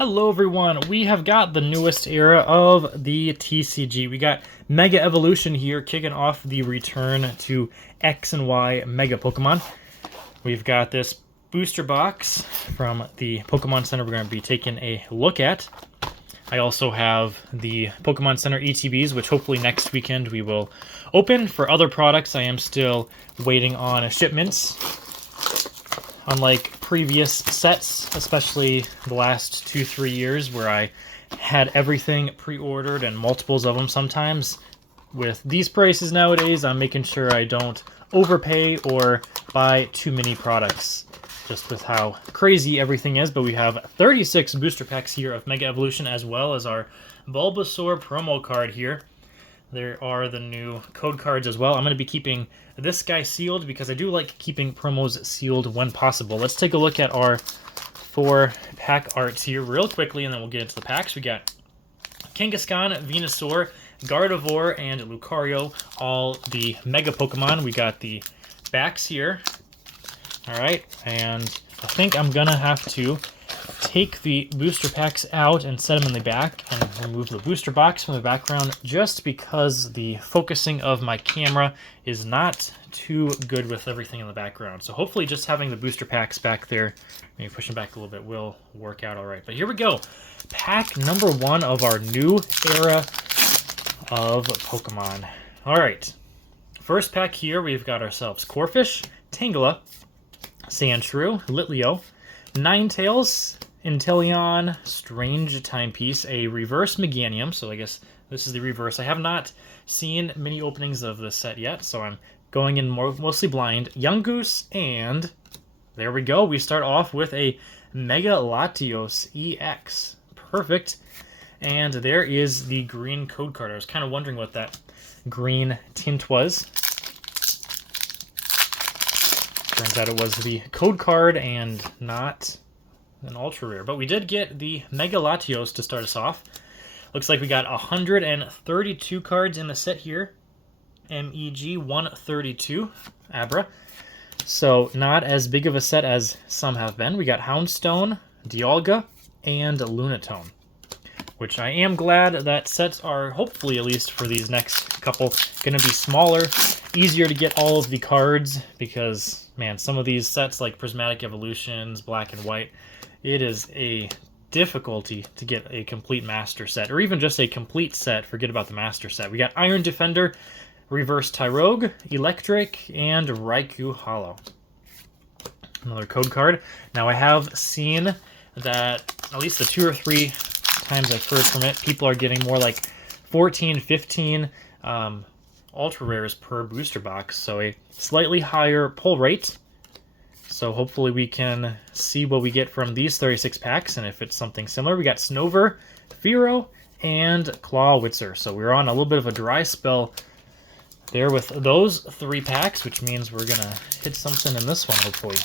Hello everyone, we have got the newest era of the TCG. We got Mega Evolution here kicking off the return to X and Y Mega Pokemon. We've got this booster box from the Pokemon Center we're going to be taking a look at. I also have the Pokemon Center ETBs, which hopefully next weekend we will open. For other products, I am still waiting on shipments. Unlike previous sets, especially the last 2-3 years where I had everything pre-ordered and multiples of them sometimes, with these prices nowadays, I'm making sure I don't overpay or buy too many products, just with how crazy everything is. But we have 36 booster packs here of Mega Evolution, as well as our Bulbasaur promo card here. There are the new code cards as well. I'm going to be keeping this guy sealed because I do like keeping promos sealed when possible. Let's take a look at our 4 pack arts here real quickly, and then we'll get into the packs. We got Kangaskhan, Venusaur, Gardevoir, and Lucario, all the Mega Pokemon. We got the backs here. Alright, and I think I'm going to have to take the booster packs out and set them in the back and remove the booster box from the background, just because the focusing of my camera is not too good with everything in the background. So hopefully just having the booster packs back there, maybe pushing back a little bit, will work out all right. But here we go. Pack number 1 of our new era of Pokemon. All right. First pack here, we've got ourselves Corphish, Tangela, Sandshrew, Litleo, Ninetales, Inteleon, Strange Timepiece, a reverse Meganium, so I guess this is the reverse. I have not seen many openings of this set yet, so I'm going in mostly blind. Yungoos, and there we go. We start off with a Mega Latios EX. Perfect. And there is the green code card. I was kind of wondering what that green tint was. Turns out it was the code card and not an ultra rare. But we did get the Mega Latios to start us off. Looks like we got 132 cards in the set here. MEG 132 Abra. So not as big of a set as some have been. We got Houndstone, Dialga, and Lunatone, which I am glad that sets are, hopefully at least for these next couple, going to be smaller, easier to get all of the cards, because, man, some of these sets like Prismatic Evolutions, Black and White, it is a difficulty to get a complete master set, or even just a complete set. Forget about the master set. We got Iron Defender, Reverse Tyrogue, Electric, and Raikou Hollow. Another code card. Now I have seen that at least the 2 or 3 times I've heard from it, people are getting more like 14, 15 ultra rares per booster box, so a slightly higher pull rate. So hopefully we can see what we get from these 36 packs, and if it's something similar. We got Snover, Fearow, and Clawitzer. So we're on a little bit of a dry spell there with those 3 packs, which means we're going to hit something in this one, hopefully.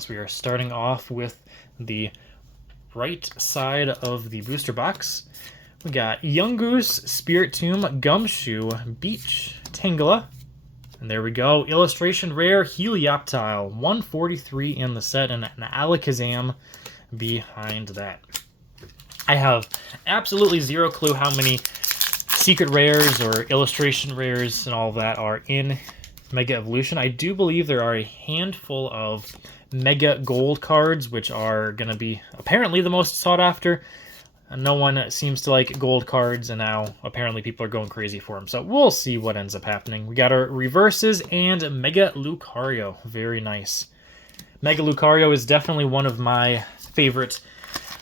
So we are starting off with the right side of the booster box. We got Yungoos, Spiritomb, Gumshoe, Beach, Tangela, and there we go. Illustration rare Helioptile, 143 in the set, and an Alakazam behind that. I have absolutely zero clue how many secret rares or illustration rares and all of that are in Mega Evolution. I do believe there are a handful of Mega Gold cards, which are going to be apparently the most sought after. No one seems to like gold cards, and now apparently people are going crazy for them. So we'll see what ends up happening. We got our reverses and Mega Lucario. Very nice. Mega Lucario is definitely one of my favorite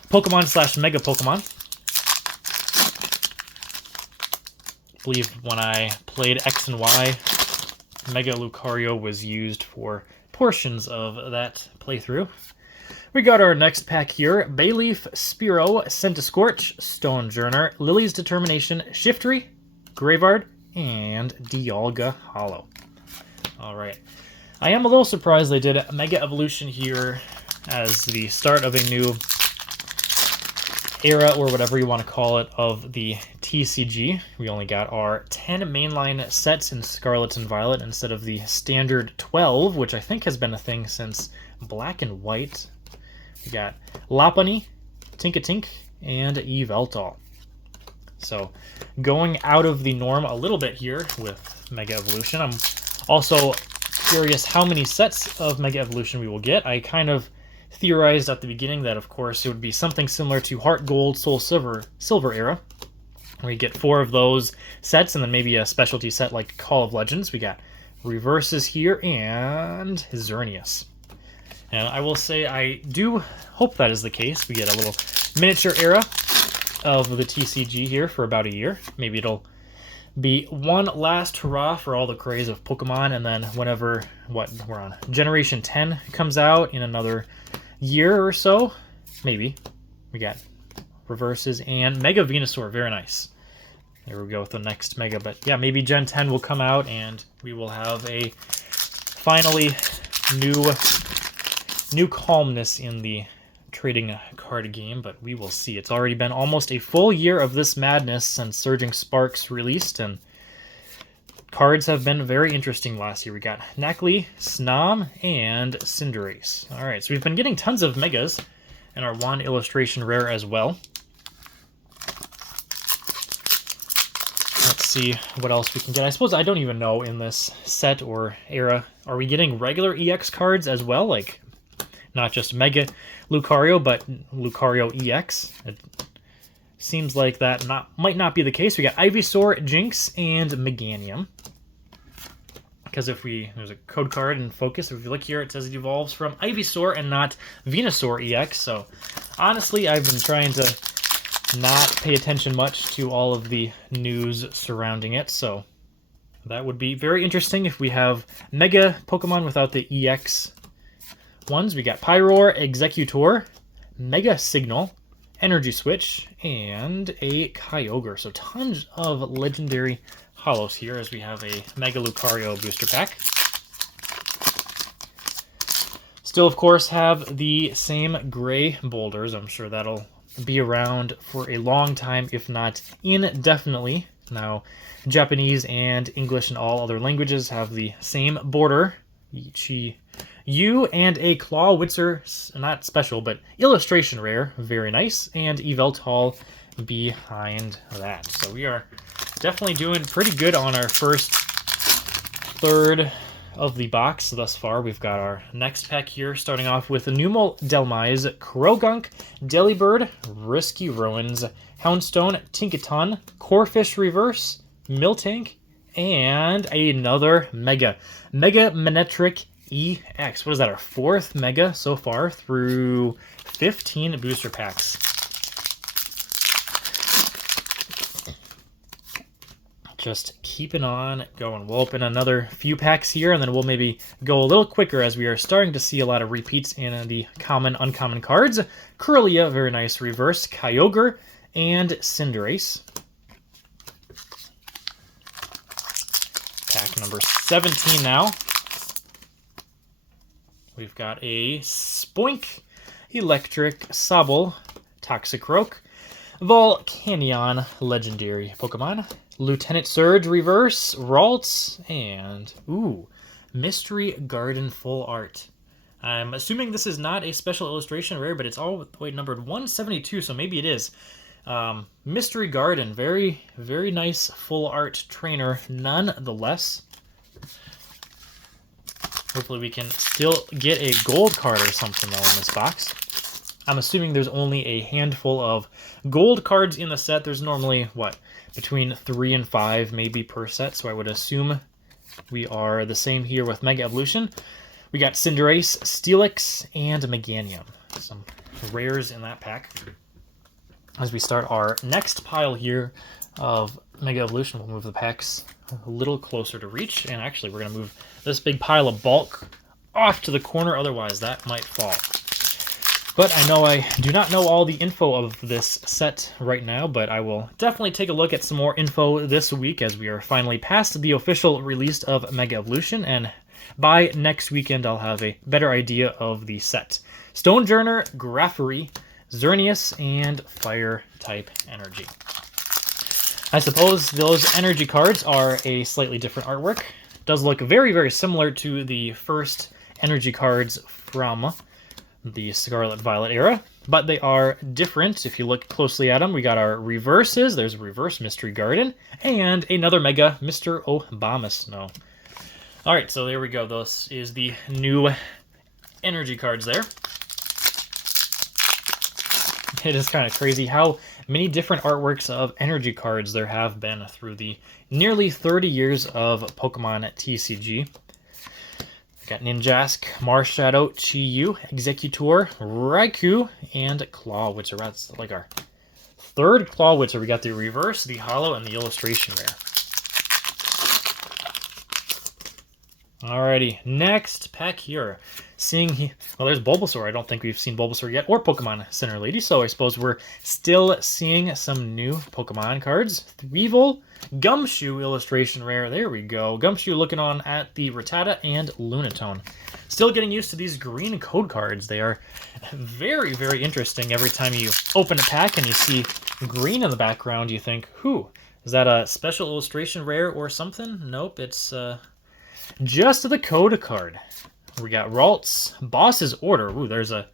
Pokemon / Mega Pokemon. I believe when I played X and Y, Mega Lucario was used for portions of that playthrough. We got our next pack here. Bayleaf, Spearow, Centiskorch, Stonejourner, Lily's Determination, Shiftry, Graveyard, and Dialga Hollow. Alright. I am a little surprised they did Mega Evolution here as the start of a new era, or whatever you want to call it, of the TCG. We only got our 10 mainline sets in Scarlet and Violet instead of the standard 12, which I think has been a thing since Black and White. We got Lopunny, Tinkatink, and Yveltal. So going out of the norm a little bit here with Mega Evolution. I'm also curious how many sets of Mega Evolution we will get. I kind of theorized at the beginning that, of course, it would be something similar to Heart Gold, Soul Silver era, where you get 4 of those sets, and then maybe a specialty set like Call of Legends. We got reverses here and Xerneas. And I will say I do hope that is the case. We get a little miniature era of the TCG here for about a year. Maybe it'll be one last hurrah for all the craze of Pokemon, and then whenever, we're on Generation 10 comes out in another year or so, maybe. We got reverses and Mega Venusaur, very nice. There we go with the next Mega, but yeah, maybe Gen 10 will come out and we will have a finally new calmness in the trading card game, but we will see. It's already been almost a full year of this madness since Surging Sparks released, and cards have been very interesting last year. We got Nacli, Snom, and Cinderace. Alright, so we've been getting tons of Megas, and our one illustration rare as well. Let's see what else we can get. I suppose I don't even know in this set or era. Are we getting regular EX cards as well? Like, not just Mega Lucario, but Lucario EX. It seems like that might not be the case. We got Ivysaur, Jinx, and Meganium. Because there's a code card in Focus. If you look here, it says it evolves from Ivysaur and not Venusaur EX. So, honestly, I've been trying to not pay attention much to all of the news surrounding it. So, that would be very interesting if we have Mega Pokemon without the EX ones. We got Pyroar, Executor, Mega Signal, Energy Switch, and a Kyogre. So tons of legendary holos here as we have a Mega Lucario booster pack. Still, of course, have the same gray boulders. I'm sure that'll be around for a long time, if not indefinitely. Now, Japanese and English and all other languages have the same border. You and a Clawitzer, not special, but illustration rare, very nice, and Yveltal behind that. So we are definitely doing pretty good on our first third of the box thus far. We've got our next pack here, starting off with Numel Delmise, Krogunk, Delibird, Risky Ruins, Houndstone, Tinkaton, Corphish Reverse, Miltank, and another Mega Manectric EX. What is that, our 4th Mega so far through 15 booster packs. Just keeping on going. We'll open another few packs here, and then we'll maybe go a little quicker as we are starting to see a lot of repeats in the common, uncommon cards. Kirlia, very nice reverse, Kyogre, and Cinderace. Pack number 17 now. We've got a Spoink, Electric, Sobble, Toxicroak, Volcanion, legendary Pokemon, Lieutenant Surge Reverse, Ralts, and, Mystery Garden Full Art. I'm assuming this is not a special illustration rare, but it's all the way numbered 172, so maybe it is. Mystery Garden, very, very nice full art trainer nonetheless. Hopefully we can still get a gold card or something, though, in this box. I'm assuming there's only a handful of gold cards in the set. There's normally, between 3 and 5 maybe per set, so I would assume we are the same here with Mega Evolution. We got Cinderace, Steelix, and Meganium. Some rares in that pack. As we start our next pile here of Mega Evolution, we'll move the packs a little closer to reach, and actually we're going to move this big pile of bulk off to the corner, otherwise that might fall. But I know I do not know all the info of this set right now, but I will definitely take a look at some more info this week as we are finally past the official release of Mega Evolution, and by next weekend I'll have a better idea of the set. Stonejourner, Graffery, Xerneas, and Fire-type Energy. I suppose those energy cards are a slightly different artwork. It does look very, very similar to the first energy cards from the Scarlet Violet era, but they are different. If you look closely at them, we got our reverses. There's a reverse Mystery Garden and another Mega Mr. Obama Snow. All right, so there we go. This is the new energy cards there. It is kind of crazy how many different artworks of energy cards there have been through the nearly 30 years of Pokemon TCG. Got Ninjask, Marshadow, Chi-Yu, Executor, Raikou, and Claw Witcher. That's like our third Claw Witcher. We got the reverse, the holo, and the illustration rare. Alrighty, next pack here. Well, there's Bulbasaur. I don't think we've seen Bulbasaur yet, or Pokemon Center Lady, so I suppose we're still seeing some new Pokemon cards. Weevil, Gumshoe illustration rare. There we go. Gumshoe looking on at the Rattata and Lunatone. Still getting used to these green code cards. They are very, very interesting. Every time you open a pack and you see green in the background, you think, who? Is that a special illustration rare or something? Nope, it's just the code card. We got Ralts, Boss's Order. Ooh,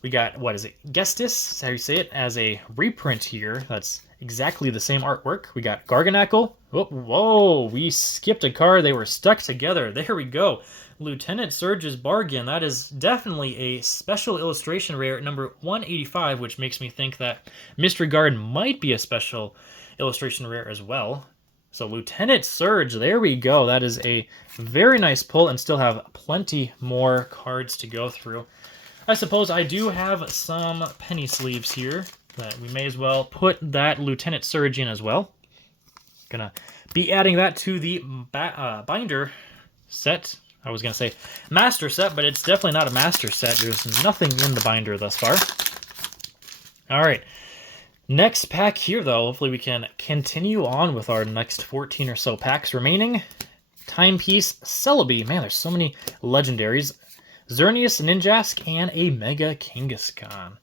we got, what is it? Gestis, how you say it, as a reprint here. That's exactly the same artwork. We got Garganackle. Oh, whoa, we skipped a card. They were stuck together. There we go. Lieutenant Surge's Bargain. That is definitely a special illustration rare, number 185, which makes me think that Mystery Garden might be a special illustration rare as well. So Lieutenant Surge, there we go. That is a very nice pull, and still have plenty more cards to go through. I suppose I do have some penny sleeves here that we may as well put that Lieutenant Surge in as well. Gonna be adding that to the binder set. I was gonna say master set, but it's definitely not a master set. There's nothing in the binder thus far. All right. Next pack here, though, hopefully we can continue on with our next 14 or so packs remaining. Timepiece, Celebi. Man, there's so many legendaries. Xerneas, Ninjask, and a Mega Kangaskhan.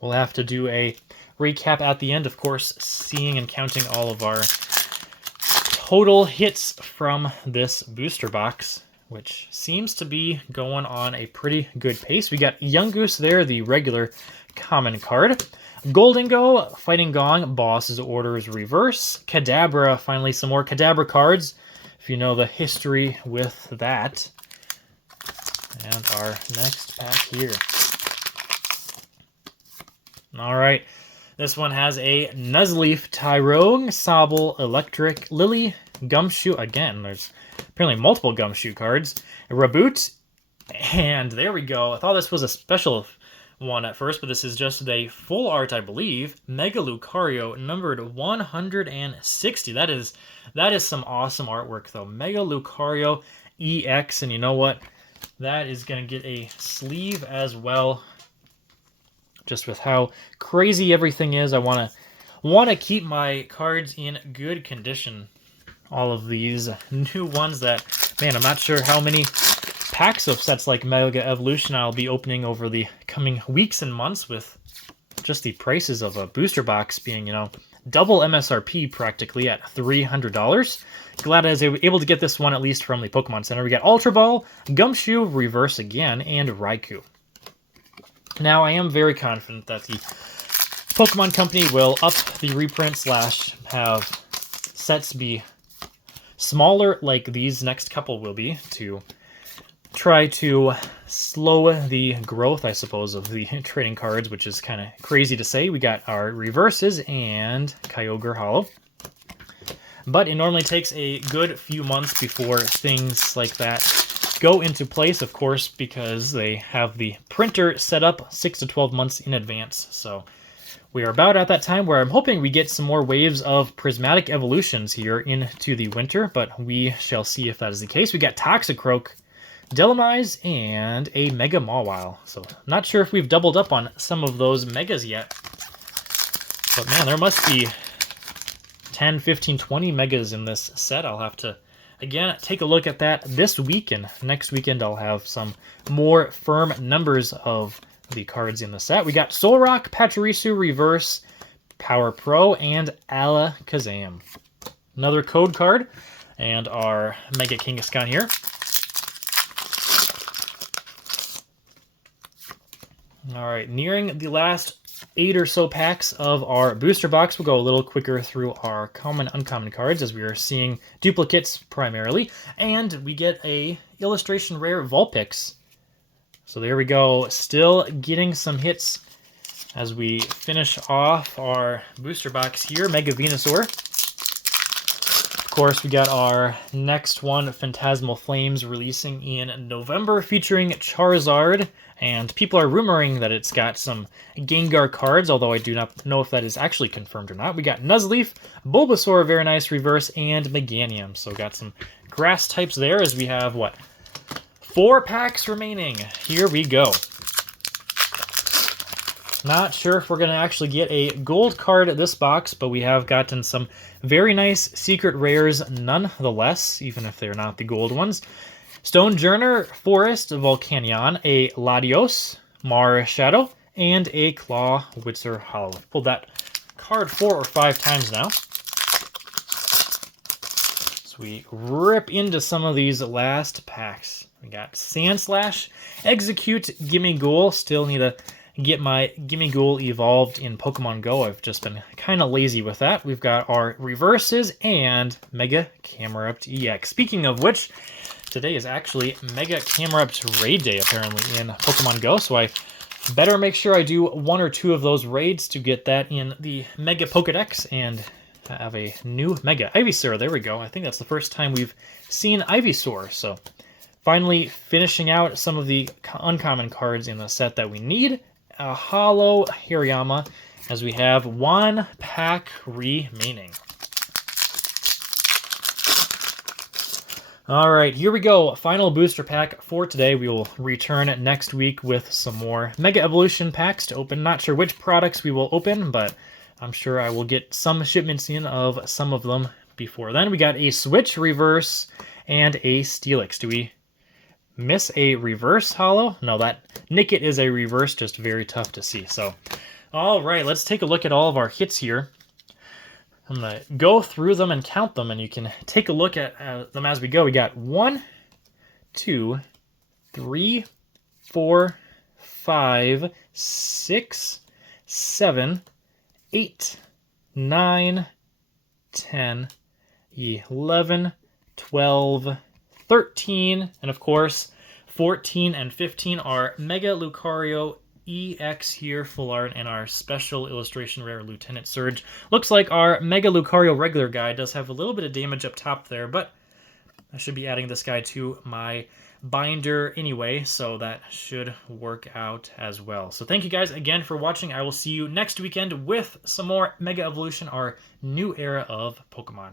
We'll have to do a recap at the end, of course, seeing and counting all of our total hits from this booster box, which seems to be going on a pretty good pace. We got Yungoos there, the regular common card. Goldingo, Fighting Gong, Boss's Orders Reverse. Kadabra, finally some more Kadabra cards, if you know the history with that. And our next pack here. Alright, this one has a Nuzleaf, Tyrogue, Sobble, Electric, Lily, Gumshoe. Again, there's apparently multiple Gumshoe cards. A Raboot, and there we go. I thought this was a special one at first, but this is just a full art, I believe. Mega Lucario, numbered 160. That is some awesome artwork, though. Mega Lucario EX, and you know what? That is going to get a sleeve as well. Just with how crazy everything is, I want to keep my cards in good condition. All of these new ones that, man, I'm not sure how many packs of sets like Mega Evolution I'll be opening over the coming weeks and months, with just the prices of a booster box being, you know, double MSRP practically at $300. Glad I was able to get this one at least from the Pokemon Center. We got Ultra Ball, Gumshoe, Reverse again, and Raikou. Now, I am very confident that the Pokemon Company will up the reprint / have sets be smaller like these next couple will be, to try to slow the growth, I suppose, of the trading cards, which is kind of crazy to say. We got our reverses and Kyogre Holo. But it normally takes a good few months before things like that go into place, of course, because they have the printer set up 6 to 12 months in advance. So we are about at that time where I'm hoping we get some more waves of prismatic evolutions here into the winter, but we shall see if that is the case. We got Toxicroak, Delamize, and a Mega Mawile. So not sure if we've doubled up on some of those Megas yet. But man, there must be 10, 15, 20 Megas in this set. I'll have to, again, take a look at that this weekend. Next weekend I'll have some more firm numbers of the cards in the set. We got Solrock, Pachirisu Reverse, Power Pro, and Alakazam. Another code card, and our Mega Kangaskhan here. All right, nearing the last 8 or so packs of our booster box. We'll go a little quicker through our common, uncommon cards as we are seeing duplicates primarily. And we get a illustration rare Vulpix. So there we go, still getting some hits as we finish off our booster box here, Mega Venusaur. Of course, we got our next one, Phantasmal Flames, releasing in November, featuring Charizard. And people are rumoring that it's got some Gengar cards, although I do not know if that is actually confirmed or not. We got Nuzleaf, Bulbasaur, very nice reverse, and Meganium. So got some grass types there as we have, what, 4 packs remaining. Here we go. Not sure if we're going to actually get a gold card at this box, but we have gotten some very nice secret rares nonetheless, even if they're not the gold ones. Stonejourner, Forest, Volcanion, a Latios, Marshadow, and a Claw Witzer Hollow. I've pulled that card 4 or 5 times now. So we rip into some of these last packs. We got Sandslash, Execute, Gimme Ghoul. Still need to get my Gimme Ghoul evolved in Pokemon Go. I've just been kind of lazy with that. We've got our reverses and Mega Camerupt EX. Speaking of which, today is actually Mega Camerupt Raid Day, apparently, in Pokemon Go, so I better make sure I do 1 or 2 of those raids to get that in the Mega Pokedex and have a new Mega Ivysaur. There we go. I think that's the first time we've seen Ivysaur, so finally finishing out some of the uncommon cards in the set that we need. A Hollow Hariyama, as we have 1 pack remaining. All right, here we go. Final booster pack for today. We will return next week with some more Mega Evolution packs to open. Not sure which products we will open, but I'm sure I will get some shipments in of some of them before then. We got a Switch Reverse and a Steelix. Do we miss a reverse hollow? No, that Nickit is a reverse, just very tough to see. So, all right, let's take a look at all of our hits here. I'm going to go through them and count them, and you can take a look at them as we go. We got 1, 2, 3, 4, 5, 6, 7, 8, 9, 10, 11, 12, 13, and of course 14 and 15 are Mega Lucario EX here, full art, and our special illustration rare Lieutenant Surge. Looks like our Mega Lucario regular guy does have a little bit of damage up top there, but I should be adding this guy to my binder anyway, so that should work out as well. So thank you guys again for watching. I will see you next weekend with some more Mega Evolution, our new era of Pokemon.